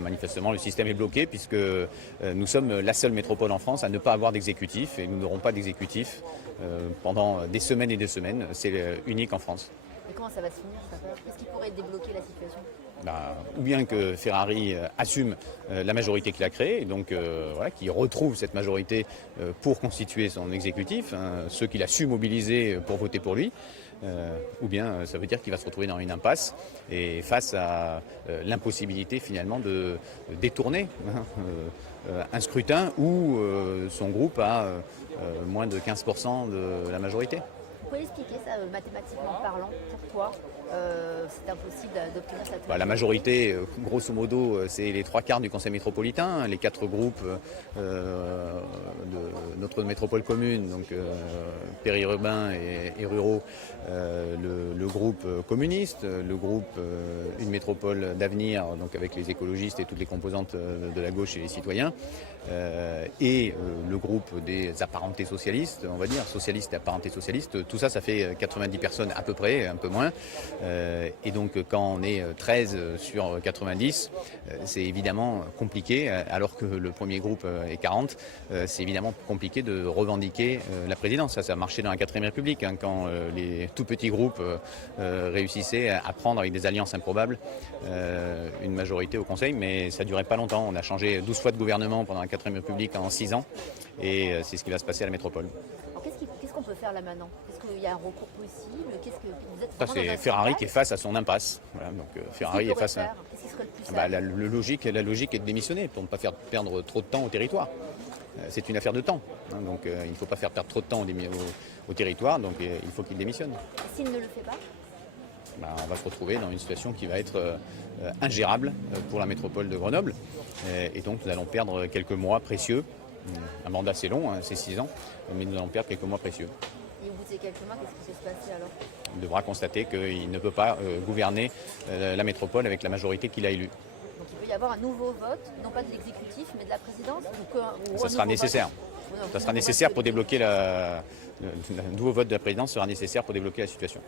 Manifestement, le système est bloqué puisque nous sommes la seule métropole en France à ne pas avoir d'exécutif et nous n'aurons pas d'exécutif pendant des semaines et des semaines. C'est unique en France. Et comment ça va se finir ça? Qu'est-ce qui pourrait débloquer la situation? Ou bien que Ferrari assume la majorité qu'il a créée, et donc qu'il retrouve cette majorité pour constituer son exécutif, ceux qu'il a su mobiliser pour voter pour lui, ou bien ça veut dire qu'il va se retrouver dans une impasse et face à l'impossibilité finalement de détourner un scrutin où son groupe a moins de 15% de la majorité. Vous pouvez expliquer ça mathématiquement parlant? Pourquoi c'est impossible d'obtenir cette La majorité, grosso modo, c'est les 3/4 du conseil métropolitain, les 4 groupes de notre métropole commune, donc périurbains et ruraux, le groupe communiste, le groupe Une métropole d'avenir, donc avec les écologistes et toutes les composantes de la gauche et les citoyens, et le groupe des apparentés socialistes, on va dire, socialistes et apparentés socialistes. Tout ça, ça fait 90 personnes à peu près, un peu moins. Et donc quand on est 13 sur 90, c'est évidemment compliqué, alors que le premier groupe est 40, c'est évidemment compliqué de revendiquer la présidence. Ça a marché dans la 4ème République, quand les tout petits groupes réussissaient à prendre avec des alliances improbables une majorité au Conseil, mais ça ne durait pas longtemps. On a changé 12 fois de gouvernement pendant la 4ème République en 6 ans, et c'est ce qui va se passer à la métropole. Alors, qu'est-ce qu'on peut faire là maintenant? Est-ce qu'il y a un recours possible? Vous êtes Ça, c'est Ferrari qui est face à son impasse. Voilà, donc Ferrari est face à... Qu'est-ce qui serait le plus sage? La logique est de démissionner pour ne pas faire perdre trop de temps au territoire. C'est une affaire de temps, donc il ne faut pas faire perdre trop de temps au territoire, donc il faut qu'il démissionne. Et s'il ne le fait pas? On va se retrouver dans une situation qui va être ingérable pour la métropole de Grenoble, et donc nous allons perdre quelques mois précieux. Un mandat c'est long, c'est 6 ans, mais nous allons perdre quelques mois précieux. Et au bout de ces quelques mois, qu'est-ce qui peut se passer alors? Il devra constater qu'il ne peut pas gouverner la métropole avec la majorité qu'il a élue. Donc il peut y avoir un nouveau vote, non pas de l'exécutif, mais de la présidence? Ça sera nécessaire. Ça sera nécessaire pour débloquer le nouveau vote de la présidence sera nécessaire pour débloquer la situation.